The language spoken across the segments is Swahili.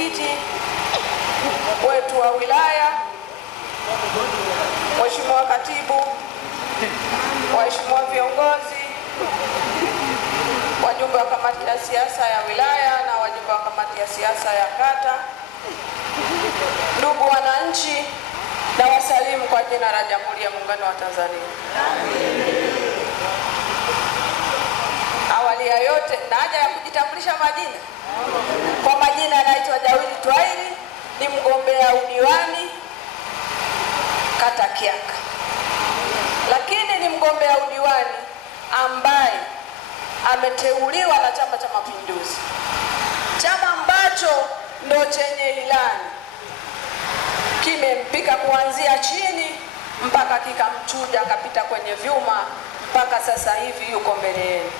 mwenyekiti wetu wa wilaya, Mheshimiwa katibu, waheshimiwa viongozi, wajumbe wa kamati ya siasa ya wilaya na wajumbe wa kamati ya siasa ya kata, ndugu wananchi, na wasalimu kwa jina la Jamhuri ya Muungano wa Tanzania. Awali ya yote na haja ya kujitambulisha majina. Kwa majina naitwa Dawidi Twaili, ni mgombea udiwani kata Kiaka. Lakini ni mgombea udiwani ambaye ameteuliwa na Chama cha Mapinduzi, chama ambacho ndo chenye ilani, kimempika kuanzia chini mpaka kikamchuja akapita kwenye vyuma mpaka sasa hivi yuko mbele yenu.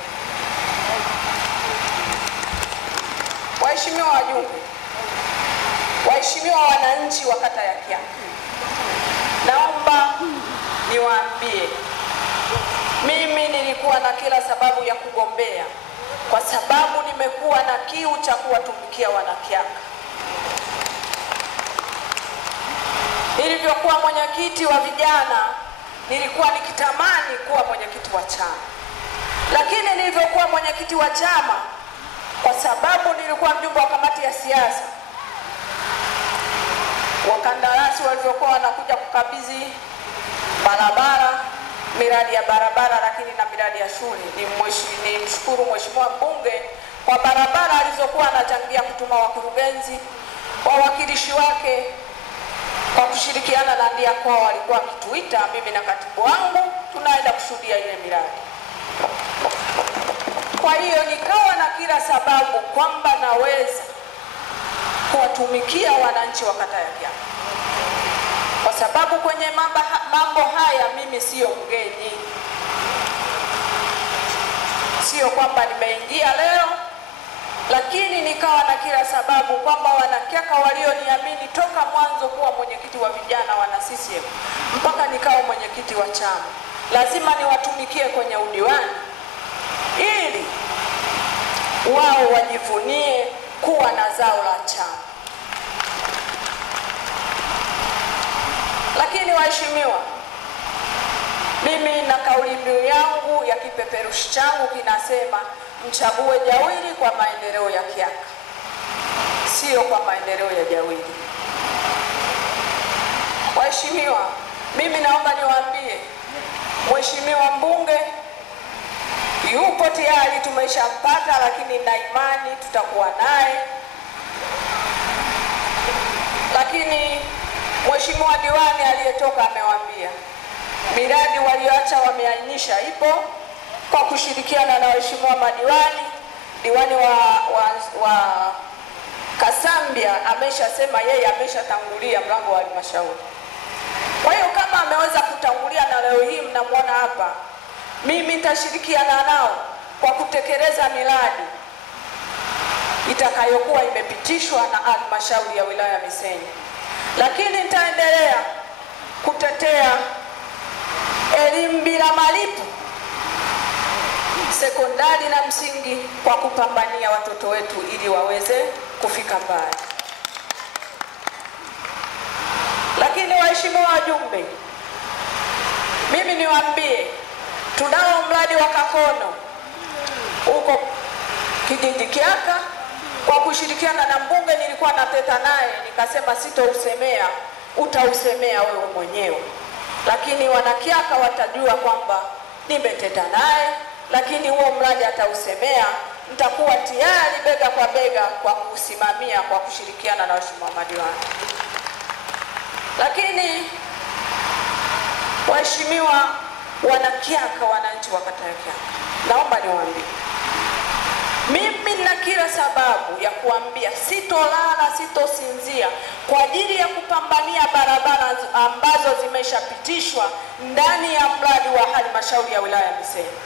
Waheshimiwa wajumbe, waheshimiwa wananchi wa kata ya Kiaka, naomba niwaambie, mimi nilikuwa na kila sababu ya kugombea kwa sababu nimekuwa na kiu cha kuwatumikia wanakiaka. Nilivyokuwa mwenyekiti wa vijana, nilikuwa nikitamani kuwa mwenyekiti wa chama. Lakini nilivyokuwa mwenyekiti wa chama, kwa sababu nilikuwa mjumbe wa kamati ya siasa, wakandarasi walivyokuwa wanakuja kukabidhi barabara, miradi ya barabara lakini na miradi ya shule, ni mshukuru mheshimiwa mbunge kwa barabara alizokuwa anachangia kutuma wakurugenzi, wawakilishi wake kwa kushirikiana na ndia kwa walikuwa wakituita mimi na katibu wangu tunaenda kushuhudia ile miradi. Kwa hiyo nikawa na kila sababu kwamba naweza kuwatumikia wananchi wa kata ya Kiaka, kwa sababu kwenye mambo haya mimi sio mgeni. Sio kwamba nimeingia leo, lakini nikawa na kila sababu kwamba wanakiaka walioniamini toka mwanzo kuwa mwenyekiti wa vijana wana CCM mpaka nikawa mwenyekiti wa chama, lazima niwatumikie kwenye udiwani ili wao wajivunie kuwa na zao la chama. Lakini waheshimiwa, mimi na kauli mbiu yangu ya kipeperushi changu kinasema mchague Jawili kwa maendeleo ya Kiaka, sio kwa maendeleo ya Jawili. Waheshimiwa, mimi naomba niwaambie, mheshimiwa mbunge yupo tayari, tumeshampata, lakini na imani tutakuwa naye. Lakini mheshimiwa diwani aliyetoka amewaambia miradi walioacha wameainisha ipo kwa kushirikiana na waheshimiwa madiwani. Diwani wa Kasambia ameshasema yeye ameshatangulia mlango wa halmashauri. Kwa hiyo kama ameweza kutangulia na leo hii mnamuona hapa, mimi nitashirikiana nao kwa kutekeleza miradi itakayokuwa imepitishwa na halmashauri ya wilaya Misenyi. Lakini nitaendelea kutetea elimu bila malipo sekondari na msingi kwa kupambania watoto wetu ili waweze kufika mbali. Lakini waheshimiwa wajumbe, mimi niwaambie, tunao mradi wa Kakono huko kijiji Kiaka. Kwa kushirikiana na mbunge nilikuwa nateta naye, nikasema sitousemea, utausemea wewe mwenyewe. Lakini wanakiaka watajua kwamba nimeteta naye, lakini huo mradi atausemea, nitakuwa tayari bega kwa bega kwa kusimamia kwa kushirikiana na waheshimiwa madiwani. Lakini waheshimiwa wanakiaka, wananchi wa kata ya Kiaka, naomba niwaambie, mimi na kila sababu ya kuambia sitolala, sitosinzia kwa ajili ya kupambania barabara ambazo zimeshapitishwa ndani ya mradi wa halmashauri ya wilaya Misenyi.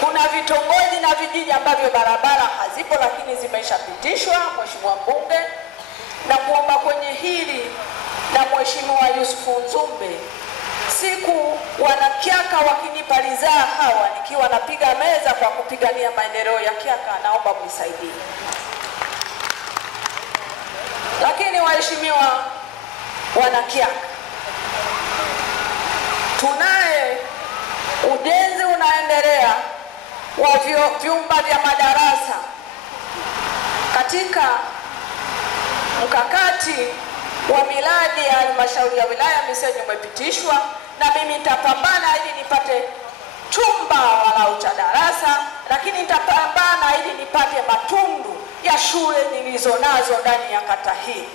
Kuna vitongoji na vijiji ambavyo barabara hazipo lakini zimeshapitishwa. Mheshimiwa mbunge, na kuomba kwenye hili na Mheshimiwa Yusufu Nzumbe, siku wanakiaka wakinipa ridhaa hawa nikiwa napiga meza kwa kupigania maendeleo ya Kiaka, naomba mnisaidie. Wanakyaka, tunaye ujenzi unaendelea wa vyumba vya madarasa katika mkakati wa miradi ya halmashauri ya wilaya Misenyi umepitishwa, na mimi nitapambana ili nipate chumba walau cha darasa, lakini nitapambana ili nipate matundu ya shule nilizonazo ndani ya kata hii.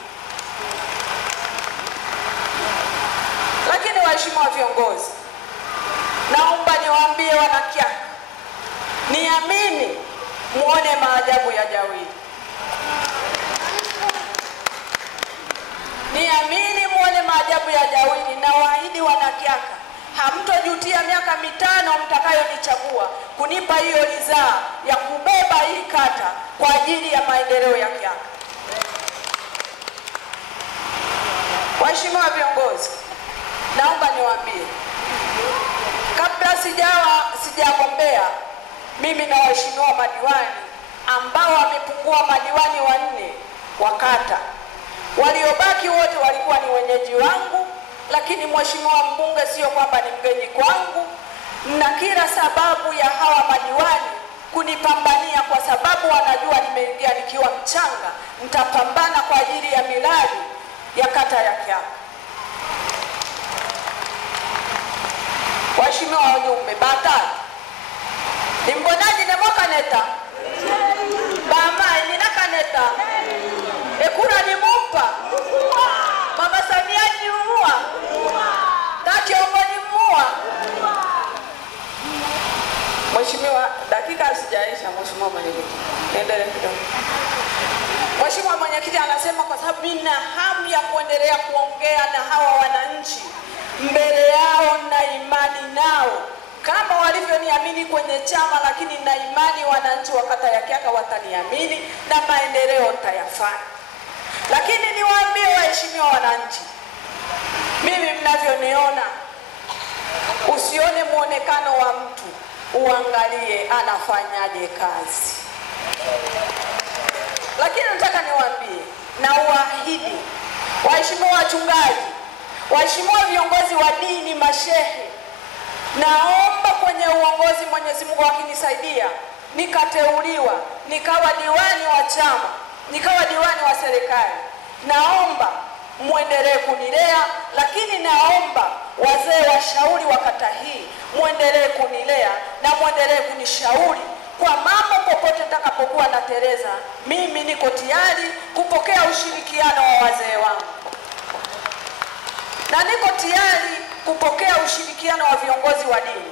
Lakini waheshimiwa viongozi, naomba niwaambie Wanakyaka, niamini muone maajabu ya Jawili. Niamini muone maajabu ya Jawili, na waahidi Wanakyaka, hamtojutia miaka 5 mtakayonichagua kunipa hiyo ridhaa ya kubeba hii kata kwa ajili ya maendeleo ya Kyaka. Waheshimiwa viongozi, naomba niwaambie, kabla sijagombea, mimi na waheshimiwa madiwani ambao wamepungua madiwani 4 wa kata, waliobaki wote walikuwa ni wenyeji wangu, lakini mheshimiwa mbunge sio kwamba ni mgeni kwangu, na kila sababu ya hawa madiwani kunipambania, kwa sababu wanajua nimeingia nikiwa mchanga. Nitapambana kwa ajili ya miradi ya kata ya Kyaka. Waheshimiwa wajumbe, batatu nimbonaji ne mokaneta bama ninakaneta ekura ni mumpa Mama Samia ni mua Tati Omboni mua. Mheshimiwa, dakika sijaisha. Mheshimiwa mwenyekiti, endelee kidogo. Mheshimiwa mwenyekiti anasema kwa sababu nina hamu ya kuendelea kuongea na hawa wananchi mbele yao, na imani nao kama walivyoniamini kwenye chama, lakini na imani wananchi wa kata ya Kyaka wataniamini na maendeleo tayafanya. Lakini niwaambie waheshimiwa wananchi, mimi mnavyoniona, usione muonekano wa mtu, uangalie anafanyaje kazi. Lakini nataka niwaambie na uahidi waheshimiwa wachungaji, waheshimiwa viongozi wa dini, mashehe, naomba kwenye uongozi, Mwenyezi Mungu akinisaidia, nikateuliwa nikawa diwani wa chama, nikawa diwani wa serikali, naomba muendelee kunilea. Lakini naomba wazee washauri wa kata hii muendelee kunilea na muendelee kunishauri kwa mambo popote nitakapokuwa na Tereza. Mimi niko tayari kupokea ushirikiano wa wazee wangu, na niko tayari kupokea ushirikiano wa viongozi wa dini.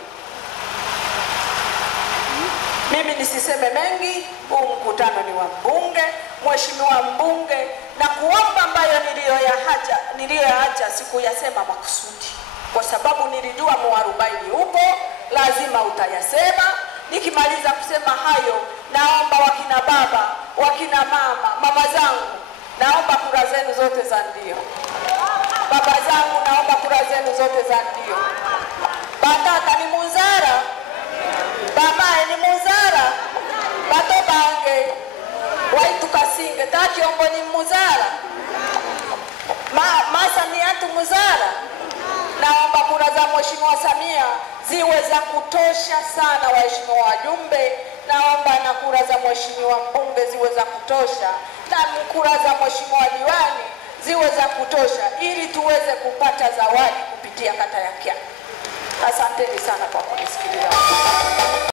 Mimi nisiseme mengi, huu mkutano ni wa mbunge. Mheshimiwa mbunge, na kuomba ambayo niliyoyaacha sikuyasema makusudi, kwa sababu nilijua muarubaini upo, lazima utayasema. Nikimaliza kusema hayo, naomba wakina baba, wakina mama, mama zangu, naomba kura zenu zote za ndio. Baba zangu, naomba kura zenu zote za ndio. Batata ni muzara, bamae ni muzara, bato bange waitu kasinge, Tati Omboni muzara, Masa ni atu muzara. Naomba kura za Mheshimiwa Samia ziwe za kutosha sana waheshimiwa wajumbe. Naomba na kura za Mheshimiwa mbunge ziwe za kutosha, na kura za Mheshimiwa diwani ziwe za kutosha, ili tuweze kupata zawadi kupitia kata ya Kyaka. Asanteni sana kwa kunisikiliza.